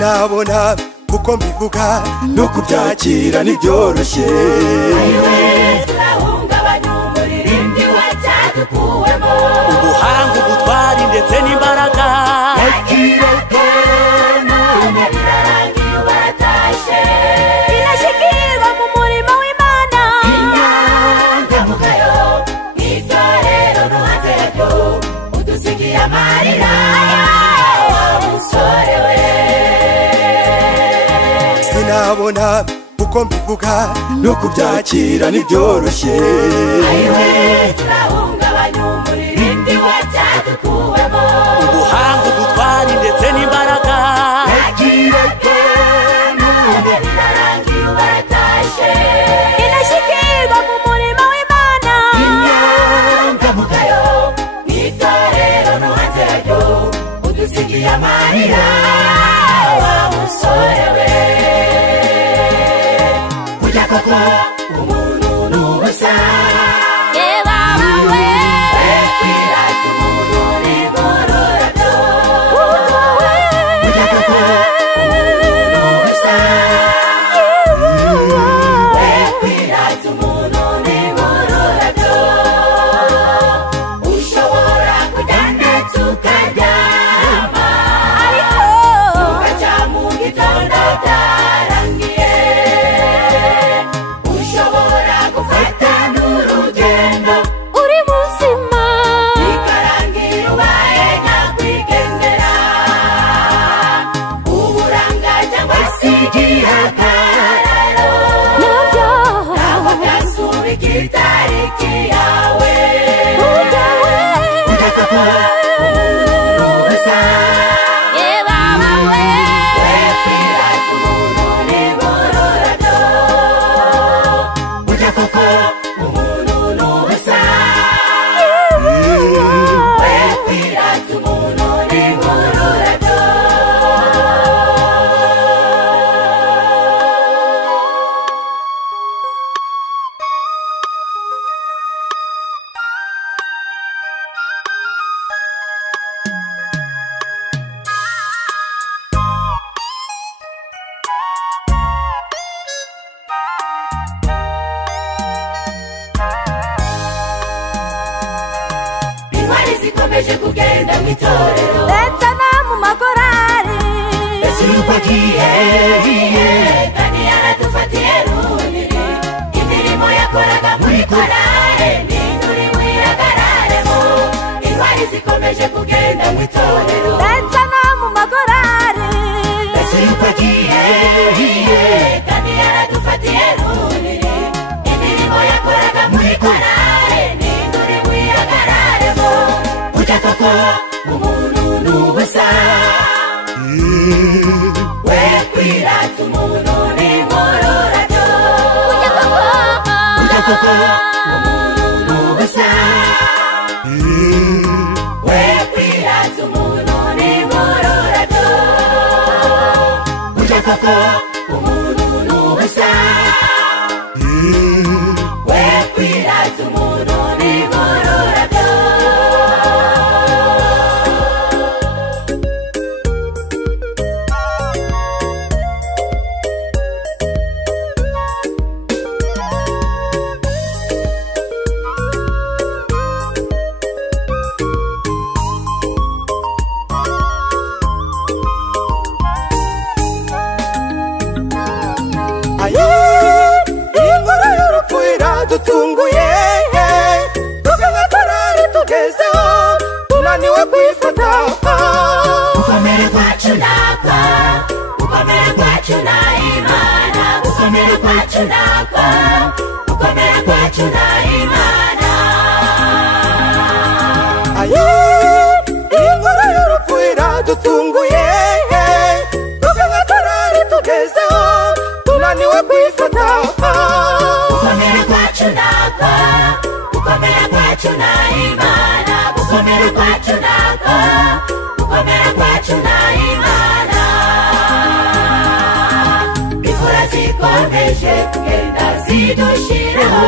sinabona kuko mbivuga no kubyakira ntibyoroshye. turahungabanya umuririmbyi wacyadukuwemo, ubuhanga ubutwari ndetse n'imbaraga none birarangiye baratashe. inashyikirwa mu murimo w'Imana, inyangamugayo n'itorero no hanze yaryo, udusigiye amarira wa musore we. sinabona kuko mbivuga no kubyakira ntibyoroshye. turahungabanya umuririmbyi wacyadukuwemo, ubuhanga ubutwari ndetse n'imbaraga none birarangiye baratashe. inashyikirwa mu murimo w'Imana, inyangamugayo n'itorero no hanze yaryo, udusigiye amarira wa musore we. burya koko umuntu ni ubusa, reba wowe kwirata umuntu ni ngororado. burya koko umuntu ni ubusa, kwirata umuntu ni ngororado. ushobora kujya ndetse ukaryama, ugaca mu gitondo byarangiye. ushobora gufata n'urugendo uri muzima, bikarangira ubaye nyakwigendera. uburanga cyangwa se igihagararo nabyo ntabwo byasubika itariki yawe. burya burya koko umuntu ni ubusa, reba wowe kwirata umuntu ni ngororado. burya koko umuntu ni ubusa, kwirata umuntu ni ngororado. intwari zikomeje kugenda mu itorero, ndetse no mu makorari, mbese yuko agiye kandi yaradufatiye runini. imirimo yakoraga muri korale n'induri wihagararemo. intwari zikomeje kugenda mu itorero, ndetse no mu makorari, mbese yuko agiye kandi yaradufatiye runini. imirimo yakoraga muri korale n'induri wihagararemo. burya koko umuntu ni ubusa, we kwirata umuntu ni ngororado. burya koko umuntu ni ubusa, we kwirata umuntu ni ngororado. burya koko umuntu ni ubusa, we kwirata umuntu ni ngororado. ayo inkuru y'urupfu iradutunguye, tuve nka korari tugezeho tunaniwe kwifata. gukomera kwacu ndakwa, gukomera kwacu na Imana. gukomera kwacu ndakwa, gukomera kwacu na Imana. ayo inkuru y'urupfu iradutunguye, tuve nka korari tugezeho tunaniwe kwifata. gukomera kwacu ndakwa, gukomera kwacu na Imana. gukomera kwacu ndakwa, gukomera kwacu na Imana. imvura zikomeje kugenda zidushiraho,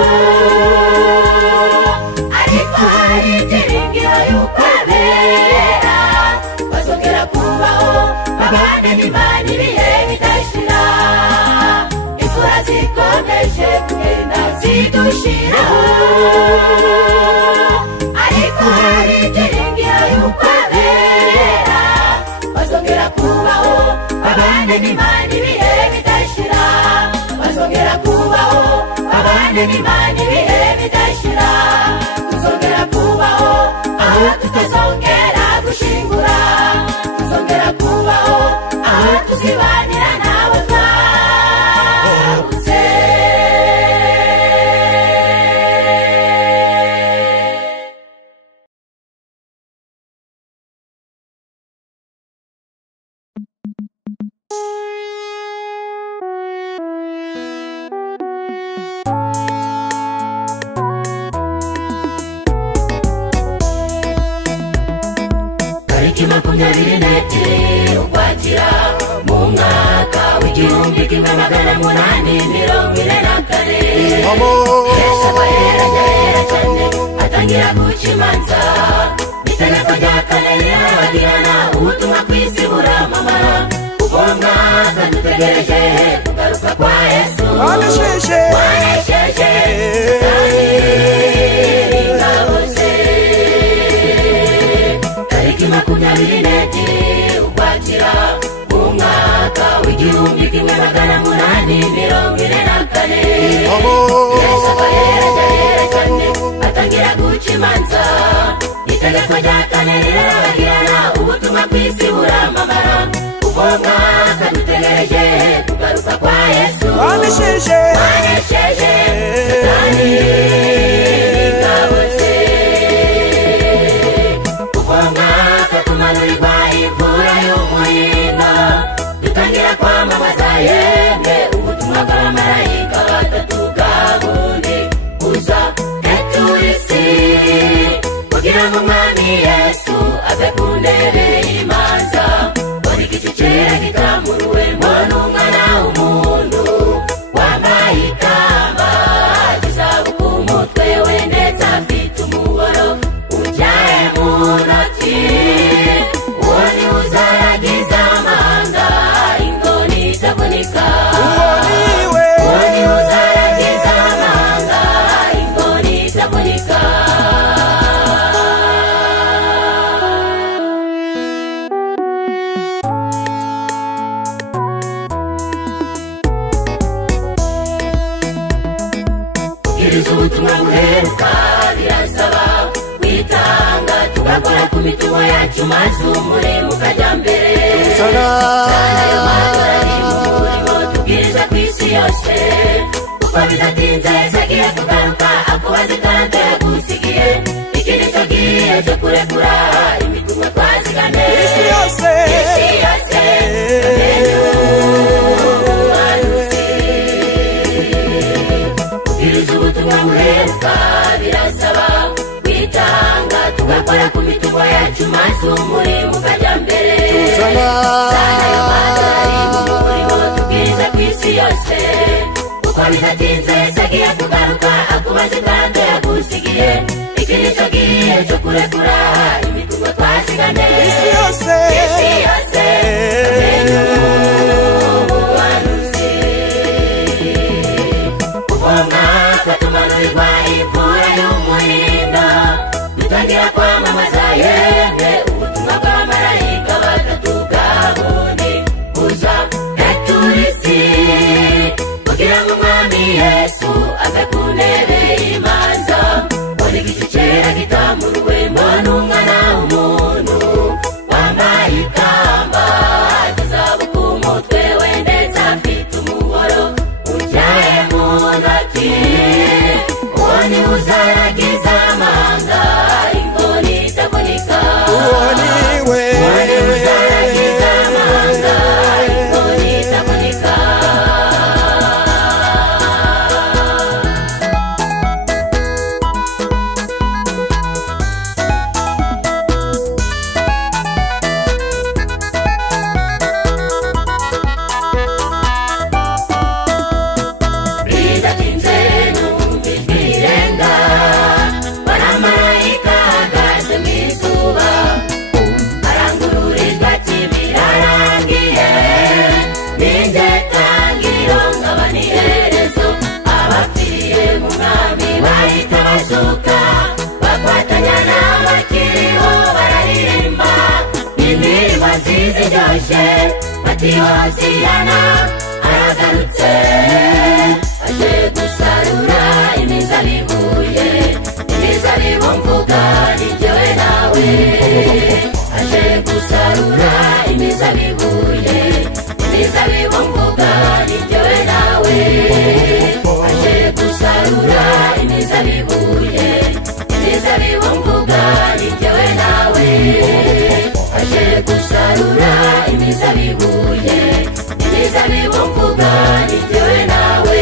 ariko hari ibyiringiro y'uko abera bazongera kubaho babane n'Imana iri babane n'Imana ibihe bidashira bazongera kubaho babane n'Imana ibihe bidashira tuzongera kubaho aho tutazongera gushingura tuzongera kubaho aho tuzibanira n'abo twabuze makumyabiri n'ebyiri ukwakira mu mwaka w'igihumbi kimwe magana munani mirongo ine na kane Yesu aba yera cyane atangira guca imanza itegeko rya kane rirabagirana ubutumwa ku isi buramamara kuva uwo mwaka dutegereje kugaruka kwa Yesu wanesheje ingabo ze tariki makumyabiri n'ebyiri ukwakira mu mwaka w'igihumbi kimwe magana munani mirongo ine na kane Yesu aba yera cyane atangira guca imanza itegeko rya kane rirabagirana ubutumwa ku isi buramamara kuva uwo mwaka dutegereje kugaruka kwa Yesu wanesheje satani ingabo ze kuva uwo mwaka tumanurirwa imvura y'umuhindo dutangira kwamamaza yemwe ubutumwa bw'abamarayika batatu bwa bundi buza isi kugira ngo umwami Yesu ave ku ntebe y'imanza buri gicu cyera gitamuruwe mbona umwana w'umuntu wambaye ikamba kizabu ku mutwe we ndetse afite umuhoro ujyaye mu ntoki uwo ni uzaragiza amanga ingoni itavunika uwo ni uzaragiza amanga ingoni itavunika ubutumwa buheruka birasaba kwitanga tugakora ku mitungo yacu maze umurimo ukajya mbere sana ayo madorari mu murimo tubwiriza ku isi yose kuko bidatinze Yesu agiye kugaruka akubaza ikarita yagusigiye iki ni cyo gihe cyo kurekura imitungo twazigane isi yose ubuheruka birasaba kwitanga tugakora ku mitungo yacu maze umurimo ukajya mbere sana ayo madorari mu murimo tubwiriza ku isi yose kuko bidatinze Yesu agiye kugaruka akubaza ikarita yagusigiye iki ni cyo gihe cyo kurekura imitungo twazigane isi yose tumanurirwa imvura y'umuhindo dutangira kwamamaza yemwe ubutumwa bw'abamarayika batatu bwa bundi buza isi kugira ngo umwami Yesu ave ku ntebe y'imanza buri gicu cyera gitamuruwe mbona umwana w'umuntu wambaye ikamba kizabu ku mutwe we ndetse afite umuhoro ujyaye mu ntoki uwo ni uzaragiza amanga ingoni itavunika uwo ni uzaragiza amanga ingoni itavunika ati hosiyana aragarutse aje gusarura imizabibu ye imizabibu mvuga ni jyewe nawe aje gusarura imizabibu ye imizabibu mvuga ni jyewe nawe aje gusarura imizabibu ye imizabibu mvuga ni jyewe nawe aje gusarura imizabibu ye imizabibu mvuga ni jyewe nawe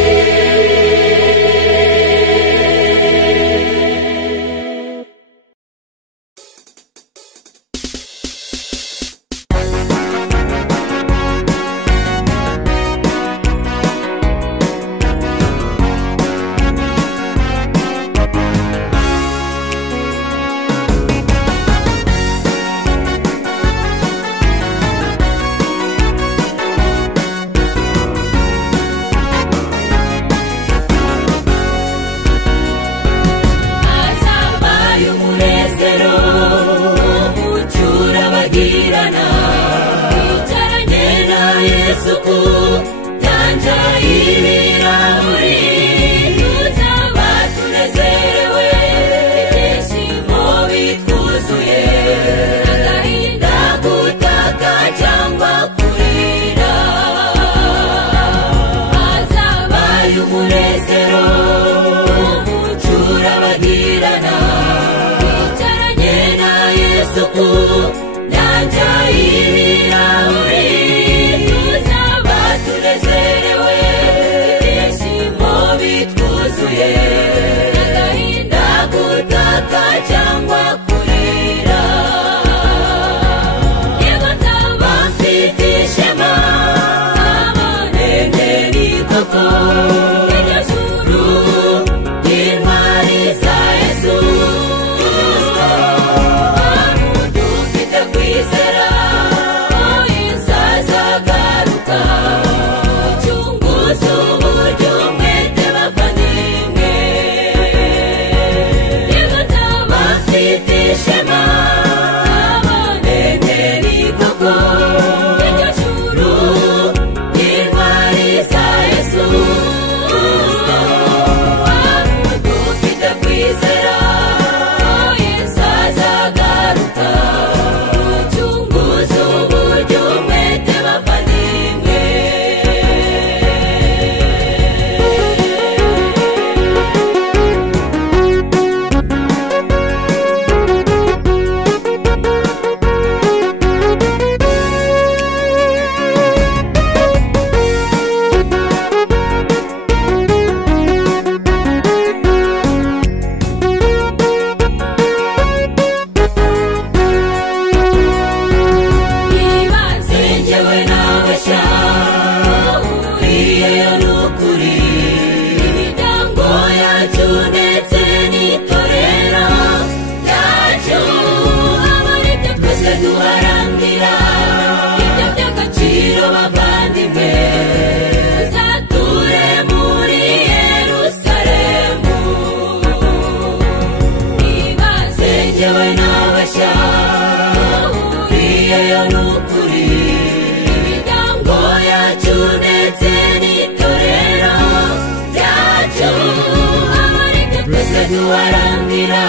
duharanira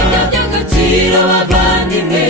ibyo by'agaciro bavandimwe